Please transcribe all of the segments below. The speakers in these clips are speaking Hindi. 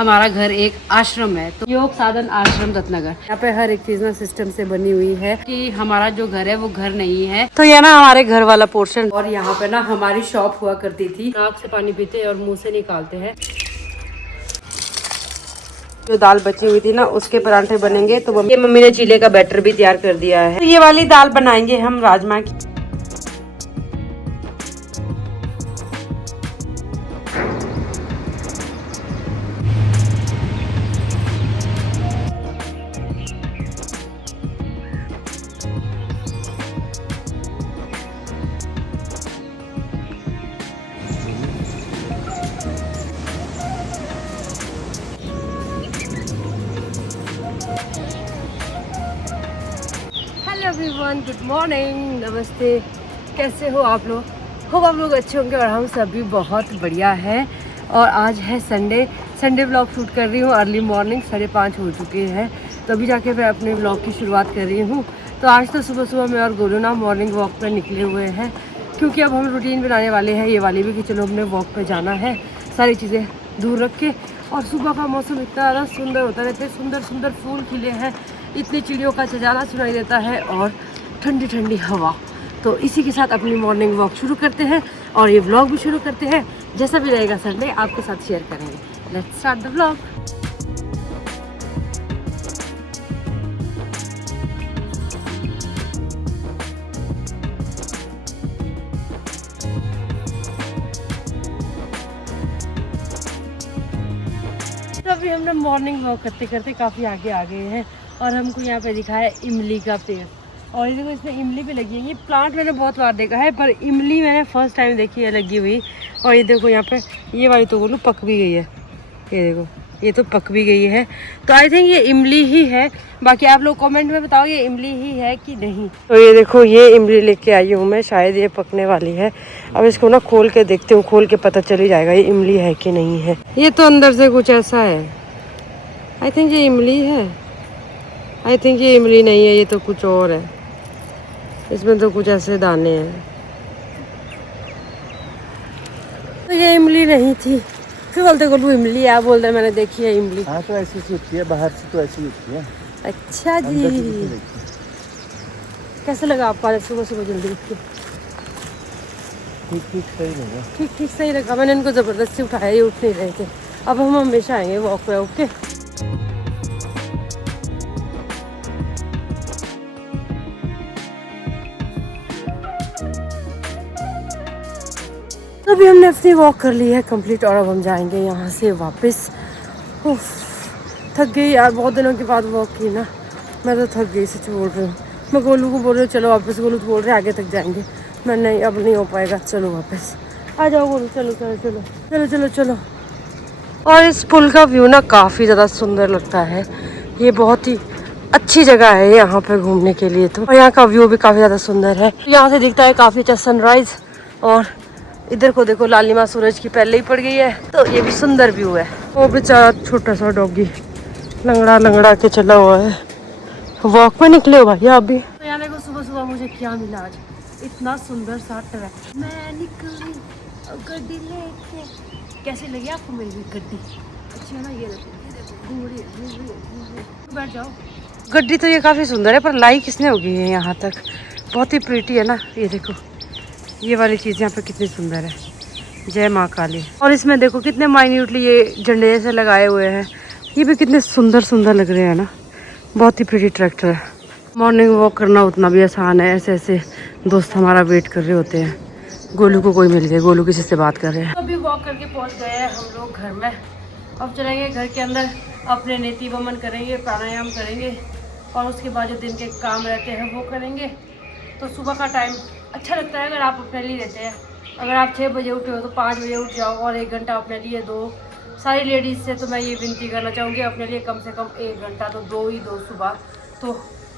हमारा घर एक आश्रम है, तो योग साधन आश्रम रत्नगर। यहाँ पे हर एक चीज ना सिस्टम से बनी हुई है कि हमारा जो घर है वो घर नहीं है। तो ये ना हमारे घर वाला पोर्शन, और यहाँ पे ना हमारी शॉप हुआ करती थी। नाक से पानी पीते और मुंह से निकालते हैं। जो दाल बची हुई थी ना उसके परांठे बनेंगे। तो ये मम्मी ने चीले का बैटर भी तैयार कर दिया है। तो ये वाली दाल बनाएंगे हम राजमा की। एवरीवन, गुड मॉर्निंग, नमस्ते। कैसे हो आप लोग? होप आप लोग अच्छे होंगे और हम सभी बहुत बढ़िया है। और आज है संडे व्लॉग शूट कर रही हूँ। अर्ली मॉर्निंग 5:30 हो चुके हैं, तो अभी जाके मैं अपने व्लॉग की शुरुआत कर रही हूँ। तो आज तो सुबह सुबह मैं और गोलू ना मॉर्निंग वॉक पर निकले हुए हैं, क्योंकि अब हम रूटीन बनाने वाले हैं ये वाली भी कि चलो हमने वॉक पर जाना है, सारी चीज़ें दूर रख के। और सुबह का मौसम इतना ज़्यादा सुंदर होता है, इतने सुंदर सुंदर फूल खिले हैं, इतनी चिड़ियों का चहचहाना सुनाई देता है और ठंडी ठंडी हवा। तो इसी के साथ अपनी मॉर्निंग वॉक शुरू करते हैं और ये व्लॉग भी शुरू करते हैं। जैसा भी रहेगा संडे आपके साथ शेयर करेंगे। Let's start the vlog. तो अभी हमने मॉर्निंग वॉक करते करते काफ़ी आगे आ गए हैं और हमको यहाँ पे दिखा है इमली का पेड़। और ये देखो, इसमें इमली भी लगी है। ये प्लांट मैंने बहुत बार देखा है, पर इमली मैंने फर्स्ट टाइम देखी है लगी हुई। और ये देखो यहाँ पे ये वाली तो बोलूँ पक भी गई है। ये देखो, ये तो पक भी गई है। तो आई थिंक ये इमली ही है। बाकी आप लोग कमेंट में बताओ ये इमली ही है कि नहीं। तो ये देखो, ये इमली लेके आई हूँ मैं, शायद ये पकने वाली है। अब इसको ना खोल के देखती हूँ, खोल के पता चल ही जाएगा ये इमली है कि नहीं है। ये तो अंदर से कुछ ऐसा है। आई थिंक ये इमली है। आई थिंक ये इमली नहीं है, ये तो कुछ और है। इसमें तो कुछ ऐसे दाने हैं। तो ये इमली नहीं थी। फिर बोलते गोलू इमली है, बोलते मैंने देखी है इमली। हाँ, तो ऐसी सी होती है, बाहर से तो ऐसी होती है। अच्छा जी, कैसे लगा आपको आज सुबह सुबह जल्दी उठ के? ठीक ठीक सही लगा। ठीक ठीक सही लगा। मैंने इनको ज़बरदस्ती उठाया, ये उठ नहीं रहे थे। अब हम हमेशा आएंगे वॉक पे। ओके। तो अभी हमने अपनी वॉक कर ली है कंप्लीट और अब हम जाएंगे यहाँ से वापस। थक गई यार, बहुत दिनों के बाद वॉक की ना। मैं तो थक गई, सच बोल रही हूँ। मैं गोलू को बोल रही हूँ चलो वापस, गोलू तो बोल रहे आगे तक जाएंगे। मैं नहीं, अब नहीं हो पाएगा, चलो वापस। आ जाओ गोलू, चलो चलो चलो चलो चलो चलो। और इस पुल का व्यू ना काफ़ी ज़्यादा सुंदर लगता है। ये बहुत ही अच्छी जगह है यहाँ पे घूमने के लिए। तो और यहाँ का व्यू भी काफ़ी ज़्यादा सुंदर है। यहाँ से दिखता है काफ़ी अच्छा सनराइज़। और इधर को देखो, लालिमा सूरज की पहले ही पड़ गई है, तो ये भी सुंदर व्यू है। वो बेचारा छोटा सा डॉगी लंगड़ा लंगड़ा के चला हुआ है। वॉक पे निकले हो भाई आप भी? तो यहाँ देखो सुबह सुबह मुझे क्या मिला आज, इतना सुंदर सा ट्रैक। मैं निकली गड्डी लेके। कैसी लगी आपको मेरी गड्डी? अच्छी है ना? ये देखो घूम बैठ जाओ। गड्डी तो ये काफ़ी सुंदर है, पर लाई किसने होगी है यहाँ तक? बहुत ही प्रीटी है ना। ये देखो, ये वाली चीज़ यहाँ पे कितनी सुंदर है। जय माँ काली। और इसमें देखो कितने माइन्यूटली ये झंडे जैसे लगाए हुए हैं। ये भी कितने सुंदर सुंदर लग रहे हैं ना। बहुत ही प्रीटी ट्रैक्टर है। मॉर्निंग वॉक करना उतना भी आसान है। ऐसे ऐसे दोस्त हमारा वेट कर रहे होते हैं। गोलू को कोई मिल गया, गोलू किसी से बात कर रहे हैं। अभी वॉक करके पहुँच गए हैं हम लोग घर में। अब चलेंगे घर के अंदर, अपने नीति वमन करेंगे, प्राणायाम करेंगे और उसके बाद जो दिन के काम रहते हैं वो करेंगे। तो सुबह का टाइम अच्छा लगता है अगर आप अपने लिए लेते हैं। अगर आप 6 बजे उठे हो तो 5 बजे उठ जाओ और 1 घंटा अपने लिए दो। सारी लेडीज़ से तो मैं ये विनती करना चाहूँगी, अपने लिए कम से कम 1 घंटा तो दो ही दो सुबह। तो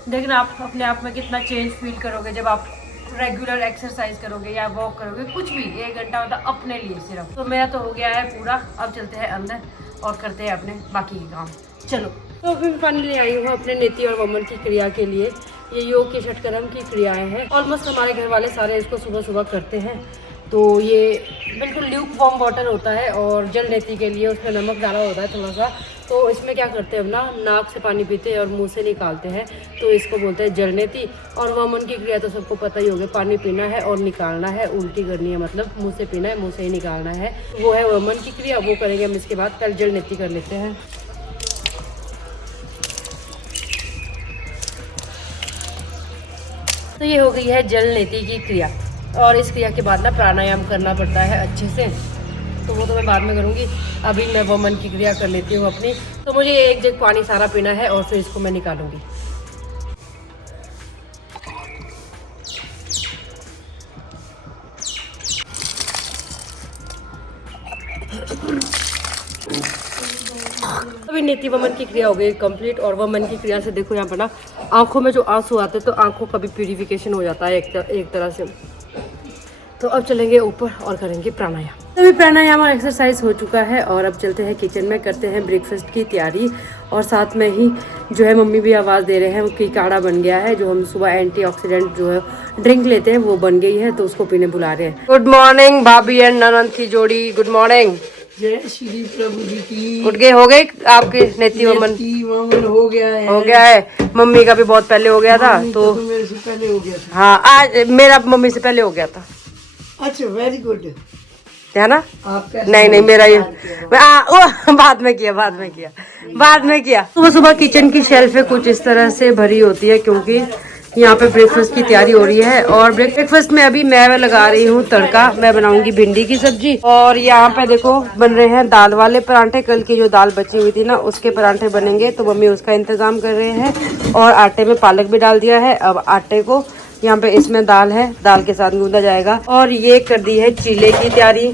देखना आप अपने आप में कितना चेंज फील करोगे जब आप रेगुलर एक्सरसाइज करोगे या वॉक करोगे, कुछ भी 1 घंटा मतलब अपने लिए सिर्फ। तो मेरा तो हो गया है पूरा। अब चलते हैं अंदर और करते हैं अपने बाकी के काम। चलो। तो अभी मैं पानी ले आई हूँ अपने नीति और वमन की क्रिया के लिए। ये योग की षटकर्म की क्रियाएं हैं। ऑलमोस्ट हमारे घर वाले सारे इसको सुबह सुबह करते हैं। तो ये बिल्कुल ल्यूक वार्म वाटर होता है और जल नेती के लिए उसमें नमक डाला होता है थोड़ा सा। तो इसमें क्या करते हैं हम ना, नाक से पानी पीते हैं और मुंह से निकालते हैं, तो इसको बोलते हैं जल नेती। और वमन की क्रिया तो सबको पता ही होगी, पानी पीना है और निकालना है, उल्टी करनी है, मतलब मुँह से पीना है, मुँह से ही निकालना है, वो है वमन की क्रिया। वो करेंगे हम इसके बाद। कल जल नेती कर लेते हैं। तो ये हो गई है जल नेती की क्रिया। और इस क्रिया के बाद ना प्राणायाम करना पड़ता है अच्छे से, तो वो तो मैं बाद में करूँगी। अभी मैं वमन की क्रिया कर लेती हूँ अपनी। तो मुझे एक जग पानी सारा पीना है और फिर इसको मैं निकालूंगी। अभी नेति वमन की क्रिया हो गई कंप्लीट। और वमन की क्रिया से देखो यहाँ पर ना आंखों में जो आंसू आते हैं, तो आंखों का भी प्यूरिफिकेशन हो जाता है एक तरह से। तो अब चलेंगे ऊपर और करेंगे प्राणायाम। तो अभी प्राणायाम और एक्सरसाइज हो चुका है और अब चलते हैं किचन में, करते हैं ब्रेकफास्ट की तैयारी। और साथ में ही जो है मम्मी भी आवाज़ दे रहे हैं कि काढ़ा बन गया है, जो हम सुबह एंटीऑक्सीडेंट जो है ड्रिंक लेते हैं वो बन गई है, तो उसको पीने बुला रहे हैं। गुड मॉर्निंग भाभी एंड ननद की जोड़ी, गुड मॉर्निंग। जय श्री प्रभु जी की। उठ गए, हो गए आपके नेति वमन? वमन हो गया है। हो गया है। मम्मी का भी बहुत पहले हो गया था, तो मेरे से पहले हो गया था। हाँ, आज मेरा मम्मी से पहले हो गया था। अच्छा, वेरी गुड। है ना? आपका नहीं मेरा ये बाद में किया। सुबह सुबह किचन की शेल्फें कुछ इस तरह से भरी होती है, क्योंकि यहाँ पे ब्रेकफास्ट की तैयारी हो रही है। और ब्रेकफास्ट में अभी मैं लगा रही हूँ तड़का। मैं बनाऊंगी भिंडी की सब्जी। और यहाँ पे देखो बन रहे हैं दाल वाले परांठे। कल की जो दाल बची हुई थी ना, उसके परांठे बनेंगे, तो मम्मी उसका इंतजाम कर रहे हैं। और आटे में पालक भी डाल दिया है। अब आटे को यहाँ पे इसमें दाल है, दाल के साथ गूंदा जाएगा। और ये कर दी है चीले की तैयारी।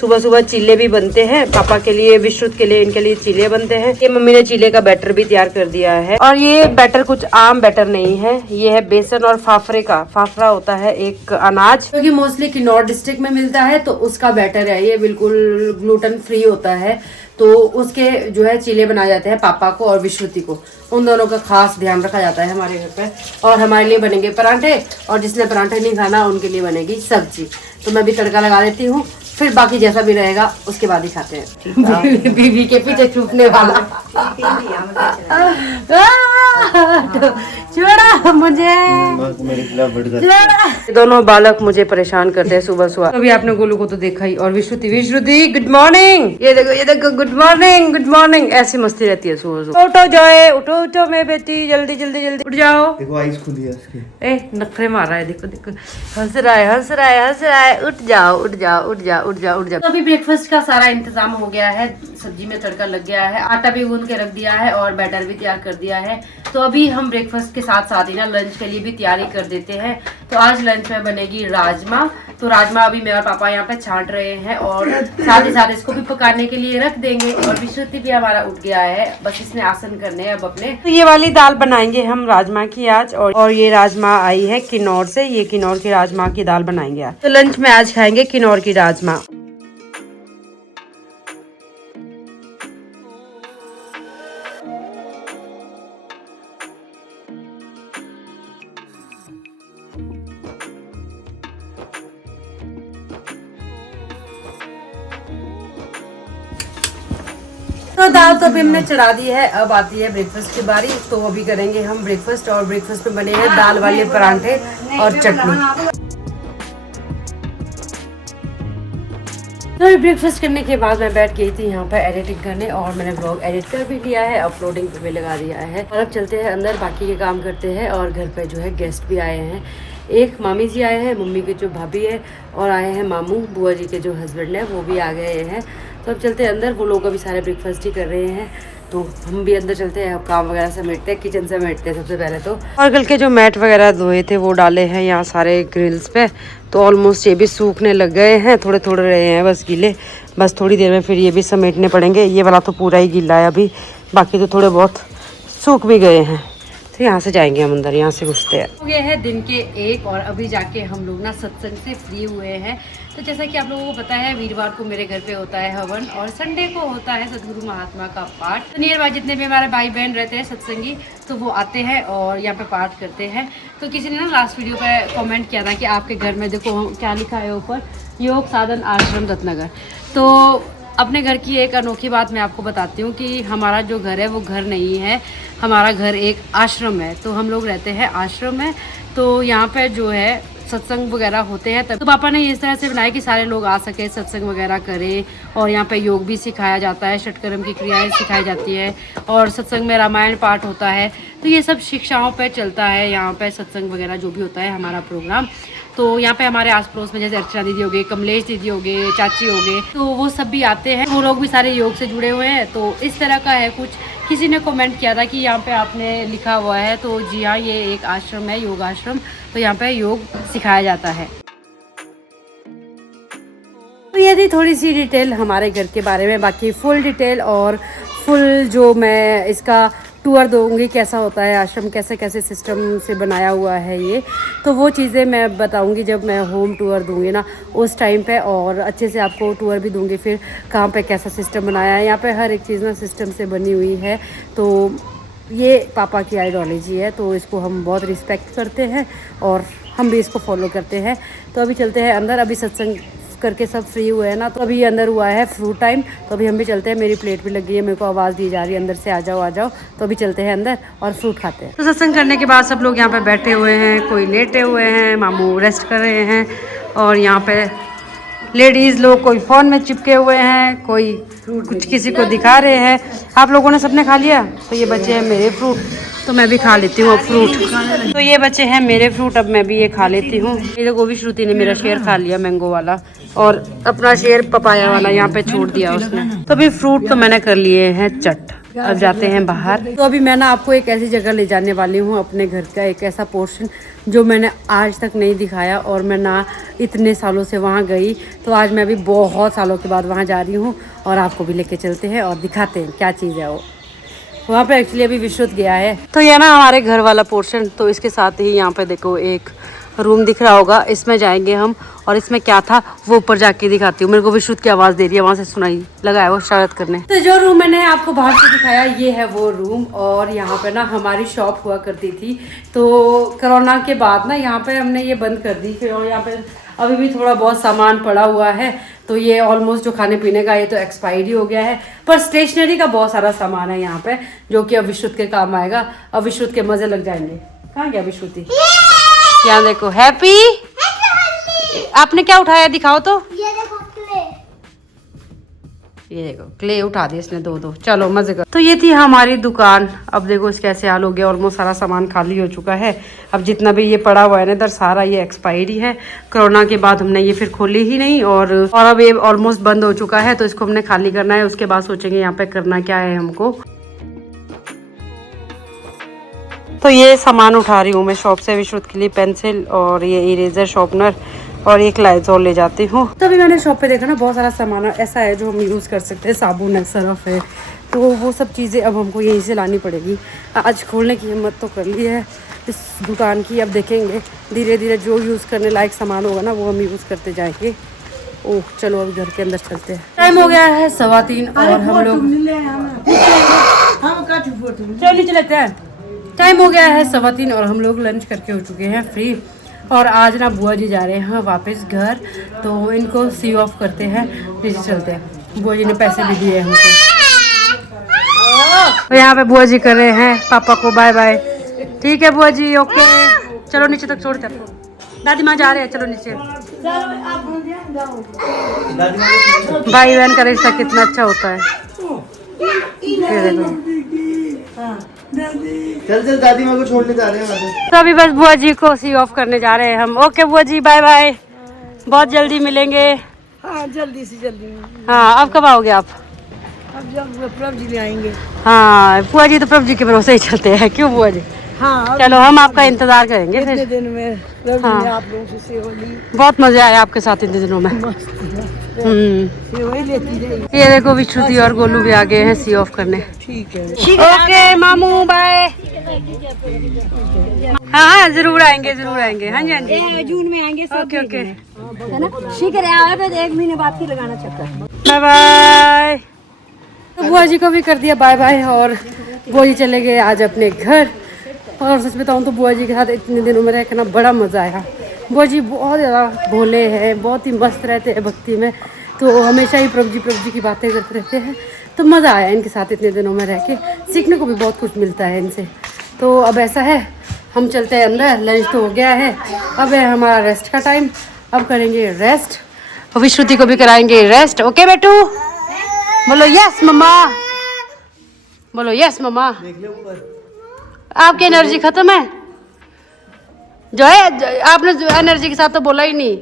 सुबह सुबह चीले भी बनते हैं पापा के लिए, विश्रुत के लिए, इनके लिए चीले बनते हैं। ये मम्मी ने चीले का बैटर भी तैयार कर दिया है। और ये बैटर कुछ आम बैटर नहीं है, ये है बेसन और फाफरे का। फाफरा होता है एक अनाज, क्योंकि मोस्टली किन्नौर डिस्ट्रिक्ट में मिलता है, तो उसका बैटर है ये। बिल्कुल ग्लूटेन फ्री होता है, तो उसके जो है चीले बनाए जाते हैं पापा को और विश्रुति को। उन दोनों का खास ध्यान रखा जाता है हमारे घर पे। और हमारे लिए बनेंगे परांठे, और जिसने परांठे नहीं खाना उनके लिए बनेगी सब्जी। तो मैं भी तड़का लगा देती हूँ, फिर बाकी जैसा भी रहेगा उसके बाद ही खाते हैं। बीवी के पीछे छुपने वाला। छोड़ा मुझे, मेरे खिलाफ बढ़ गया। दोनों बालक मुझे परेशान करते हैं सुबह सुबह। अभी आपने गोलू को तो देखा ही। और विश्रुति गुड मॉर्निंग, ये देखो गुड मॉर्निंग। ऐसी मस्ती रहती है सुबह सुबह। उठो जाए, उठो मेरी बेटी, जल्दी उठ जाओ। देखो आइस खुली है इसकी। ए नखरे मार रहा है, देखो हंस रहा है। उठ जाओ। तो अभी ब्रेकफास्ट का सारा इंतजाम हो गया है, सब्जी में तड़का लग गया है, आटा भी गूंद के रख दिया है और बैटर भी तैयार कर दिया है। तो अभी हम ब्रेकफास्ट के साथ साथ ही ना लंच के लिए भी तैयारी कर देते हैं। तो आज लंच में बनेगी राजमा। तो राजमा अभी मेरा पापा यहाँ पे छांट रहे हैं, और साथ ही साथ इसको भी पकाने के लिए रख देंगे। और विश्रुति भी हमारा उठ गया है, बस इसने आसन करने हैं अब अपने। तो ये वाली दाल बनाएंगे हम राजमा की आज। और ये राजमा आई है किन्नौर से, ये किन्नौर की राजमा की दाल बनाएंगे आज। तो लंच में आज खाएंगे किन्नौर की राजमा। तो दाल तो अभी हमने चढ़ा दी है, अब आती है ब्रेकफास्ट की बारी। तो अभी करेंगे हम ब्रेकफास्ट, और ब्रेकफास्ट में बने हैं दाल वाले परांठे और चटनी। तो ब्रेकफास्ट करने के बाद मैं बैठ गई थी यहाँ पर एडिटिंग करने, और मैंने ब्लॉग एडिट कर भी लिया है, अपलोडिंग पे भी लगा दिया है। और अब चलते हैं अंदर, बाकी के काम करते हैं। और घर पे जो है गेस्ट भी आए हैं। एक मामी जी आए हैं, मम्मी के जो भाभी है, और आए हैं मामू, बुआ जी के जो हस्बैंड है, वो भी आ गए हैं। तो अब चलते हैं अंदर। वो लोग अभी सारे ब्रेकफास्ट ही कर रहे हैं, तो हम भी अंदर चलते हैं, काम वगैरह समेटते हैं, किचन समेटते हैं सबसे पहले तो। और कल के जो मैट वगैरह धोए थे वो डाले हैं यहाँ सारे ग्रिल्स पे। तो ऑलमोस्ट ये भी सूखने लग गए हैं, थोड़े रहे हैं बस गीले। बस थोड़ी देर में फिर ये भी समेटने पड़ेंगे। ये वाला तो पूरा ही गीला है अभी, बाकी तो थोड़े बहुत सूख भी गए हैं। तो यहाँ से जाएंगे हम अंदर, यहाँ से घुसते हैं। हो गए हैं दिन के 1, और अभी जाके हम लोग ना सत्संग से फ्री हुए हैं। तो जैसा कि आप लोगों को पता है, वीरवार को मेरे घर पे होता है हवन, और संडे को होता है सदगुरु महात्मा का पाठ। तो नियर बाय जितने भी हमारे भाई बहन रहते हैं सत्संगी, तो वो आते हैं और यहाँ पे पाठ करते हैं। तो किसी ने ना लास्ट वीडियो पे कमेंट किया था कि आपके घर में देखो क्या लिखा है ऊपर, योग साधन आश्रम रत्नगर। तो अपने घर की एक अनोखी बात मैं आपको बताती हूँ कि हमारा जो घर है वो घर नहीं है, हमारा घर एक आश्रम है। तो हम लोग रहते हैं आश्रम में। तो यहाँ पे जो है सत्संग वगैरह होते हैं। तब तो पापा ने इस तरह से बनाया कि सारे लोग आ सके, सत्संग वगैरह करें। और यहाँ पे योग भी सिखाया जाता है, षटकर्म की क्रियाएं सिखाई जाती है और सत्संग में रामायण पाठ होता है। तो ये सब शिक्षाओं पे चलता है यहाँ पे सत्संग वगैरह जो भी होता है हमारा प्रोग्राम। तो यहाँ पे हमारे आस पड़ोस में जैसे अर्चना दीदी हो गए, कमलेश दीदी हो गए, चाची हो गए, तो वो सब भी आते हैं। वो लोग भी सारे योग से जुड़े हुए हैं। तो इस तरह का है कुछ। किसी ने कमेंट किया था कि यहाँ पे आपने लिखा हुआ है, तो जी हाँ, ये एक आश्रम है, योग आश्रम। तो यहाँ पे योग सिखाया जाता है। तो ये थी थोड़ी सी डिटेल हमारे घर के बारे में। बाकी फुल डिटेल और फुल जो मैं इसका टूर दूंगी, कैसा होता है आश्रम, कैसे कैसे सिस्टम से बनाया हुआ है ये, तो वो चीज़ें मैं बताऊंगी जब मैं होम टूर दूंगी ना उस टाइम पे। और अच्छे से आपको टूर भी दूंगी फिर कहाँ पे कैसा सिस्टम बनाया है। यहाँ पे हर एक चीज़ ना सिस्टम से बनी हुई है। तो ये पापा की आइडियोलॉजी है, तो इसको हम बहुत रिस्पेक्ट करते हैं और हम भी इसको फॉलो करते हैं। तो अभी चलते हैं अंदर। अभी सत्संग करके सब फ्री हुए हैं ना, तो अभी अंदर हुआ है फ्रूट टाइम। तो अभी हम भी चलते हैं। मेरी प्लेट भी लगी है, मेरे को आवाज़ दी जा रही है अंदर से, आ जाओ आ जाओ। तो अभी चलते हैं अंदर और फ्रूट खाते हैं। तो सत्संग करने के बाद सब लोग यहाँ पे बैठे हुए हैं, कोई लेटे हुए हैं, मामू रेस्ट कर रहे हैं। और यहाँ पे लेडीज़ लोग कोई फ़ोन में चिपके हुए हैं, कोई कुछ किसी को दिखा रहे हैं। आप लोगों ने सबने खा लिया? तो ये बच्चे हैं मेरे फ्रूट, तो मैं भी खा लेती हूँ अब फ्रूट। तो ये बच्चे हैं मेरे फ्रूट, अब मैं भी ये खा लेती हूँ। ये देखो भी श्रुति ने मेरा शेर खा लिया मैंगो वाला, और अपना शेर पपाया वाला यहाँ पे छोड़ दिया उसने। तो अभी फ्रूट तो मैंने कर लिए हैं चट। अब जाते हैं बाहर। तो अभी मैं ना आपको एक ऐसी जगह ले जाने वाली हूँ, अपने घर का एक ऐसा पोर्शन जो मैंने आज तक नहीं दिखाया और मैं ना इतने सालों से वहाँ गई। तो आज मैं अभी बहुत सालों के बाद वहाँ जा रही हूँ और आपको भी लेके चलते हैं और दिखाते हैं क्या चीज़ है वो। वहाँ पे एक्चुअली अभी विश्रुत गया है। तो ये ना हमारे घर वाला पोर्शन। तो इसके साथ ही यहाँ पे देखो एक रूम दिख रहा होगा, इसमें जाएंगे हम। और इसमें क्या था वो ऊपर जाके दिखाती हूँ। मेरे को विश्रुत की आवाज़ दे रही है, वहाँ से सुनाई लगा है वो शरारत करने। तो जो रूम मैंने आपको बाहर से दिखाया ये है वो रूम। और यहाँ पे ना हमारी शॉप हुआ करती थी। तो कोरोना के बाद ना यहाँ पे हमने ये बंद कर दी फिर। और यहाँ पे अभी भी थोड़ा बहुत सामान पड़ा हुआ है। तो ये ऑलमोस्ट जो खाने पीने का ये तो एक्सपायरी हो गया है, पर स्टेशनरी का बहुत सारा सामान है यहाँ पे जो कि अब विश्रुत के काम आएगा। अब विश्रुत के मजे लग जाएंगे। कहाँ गया विश्रुति? यहाँ देखो हैप्पी, आपने क्या उठाया दिखाओ तो। ये देखो क्ले उठा दिया इसने दो। चलो मजे कर। तो ये थी हमारी दुकान। अब देखो इस कैसे हाल हो गया, ऑलमोस्ट सारा सामान खाली हो चुका है। अब जितना भी ये पड़ा हुआ है ना इधर सारा ये एक्सपायरी है। कोरोना के बाद हमने ये फिर खोली ही नहीं और अब ये ऑलमोस्ट बंद हो चुका है। तो इसको हमने खाली करना है, उसके बाद सोचेंगे यहाँ पे करना क्या है हमको। तो ये सामान उठा रही हूँ मैं शॉप से विश्रुत के लिए, पेंसिल और ये इरेजर शार्पनर और एक लाइजॉल ले जाती हूँ। तो अभी मैंने शॉप पे देखा ना बहुत सारा सामान ऐसा है जो हम यूज़ कर सकते हैं। साबुन है, सरफ है, तो वो सब चीज़ें अब हमको यहीं से लानी पड़ेगी। आज खोलने की हिम्मत तो कर ली है इस दुकान की। अब देखेंगे धीरे धीरे जो यूज़ करने लायक सामान होगा ना वो हम यूज़ करते जाएंगे। ओह चलो अभी घर के अंदर चलते हैं। टाइम हो गया है 3:15 और हम लोग चलो नीचे लेते हैं। टाइम हो गया है 3:15 और हम लोग लंच करके हो चुके हैं फ्री। और आज ना बुआ जी जा रहे हैं वापस घर, तो इनको सी ऑफ करते हैं, नीचे चलते हैं। बुआ जी ने पैसे भी दिए हमको। तो यहाँ पे बुआ जी कर रहे हैं पापा को बाय बाय। ठीक है बुआ जी, ओके चलो नीचे तक छोड़ते हैं। दादी माँ जा रहे हैं, चलो नीचे। भाई बहन का रिश्ता कितना अच्छा होता है। ये देखो चल दादी माँ को छोड़ने जा रहे हैं। तो अभी बस बुआ जी को सी ऑफ करने जा रहे हैं हम। ओके बुआ जी बाय बाय, बहुत जल्दी मिलेंगे। हाँ जल्दी से जल्दी। हाँ अब कब आओगे आप? अब जब प्रभु जी आएंगे। हाँ बुआ जी तो प्रभु जी के भरोसे ही चलते हैं, क्यों बुआ जी? हाँ चलो हम आपका इंतजार करेंगे फिर। दिन में प्रभु जी हाँ। ने आप लोगों से सेवा ली, बहुत मजे आए आपके साथ इन दिनों में। सेवा ही लेती रही। ये देखो विश्रुति और गोलू भी आ गए हैं सी ऑफ करने। ठीक है। ओके मामू बाय। हाँ जरूर आएंगे जरूर आएंगे। हाँ जी हाँ जी जून में आएंगे सब। ओके ओके है ना, शीघ्र आए तो 1 महीने बाद ही लगाना चाहता है। Bye bye. तो बुआ जी को भी कर दिया बाय बाय और बुआ जी चले गए आज अपने घर। और सच बताऊं तो बुआ जी के साथ इतने दिनों में रहकर ना बड़ा मज़ा आया। बुआ जी बहुत ज़्यादा भोले हैं, बहुत ही मस्त रहते हैं भक्ति में, तो हमेशा ही प्रभु जी की बातें करते रहते हैं। तो मज़ा आया इनके साथ इतने दिनों में रह के, सीखने को भी बहुत कुछ मिलता है इनसे। तो अब ऐसा है, हम चलते हैं अंदर, लंच तो हो गया है, अब है हमारा रेस्ट का टाइम, अब करेंगे रेस्ट, अभी श्रुति को भी कराएंगे रेस्ट। ओके बेटू, बोलो यस मम्मा, बोलो यस मम्मा। देख ले ऊपर, आपकी एनर्जी खत्म है जो है, आपने एनर्जी के साथ तो बोला ही नहीं।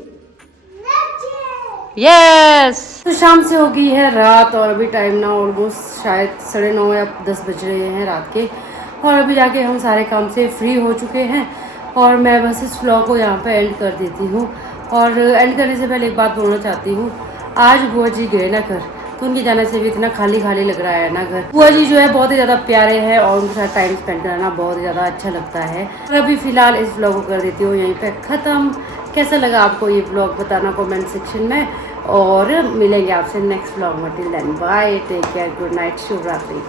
यस, तो शाम से हो गई है रात और अभी टाइम ना ऑलमोस्ट शायद 9:30 या 10 बज रहे हैं रात के, और अभी जाके हम सारे काम से फ्री हो चुके हैं और मैं बस इस व्लॉग को यहाँ पे एंड कर देती हूँ। और एंड करने से पहले एक बात बोलना चाहती हूँ, आज बुआ जी गए ना घर, तो उनके जाने से भी इतना खाली खाली लग रहा है ना घर। बुआ जी जो है बहुत ही ज़्यादा प्यारे हैं और उनके साथ टाइम स्पेंड करना बहुत ही ज़्यादा अच्छा लगता है। और अभी फ़िलहाल इस व्लॉग को कर देती हूँ यहीं पे ख़त्म। कैसा लगा आपको ये व्लॉग बताना कमेंट सेक्शन में, और मिलेंगे आपसे नेक्स्ट व्लॉग में। Till then bye, take care, good night, शुभ रात्रि।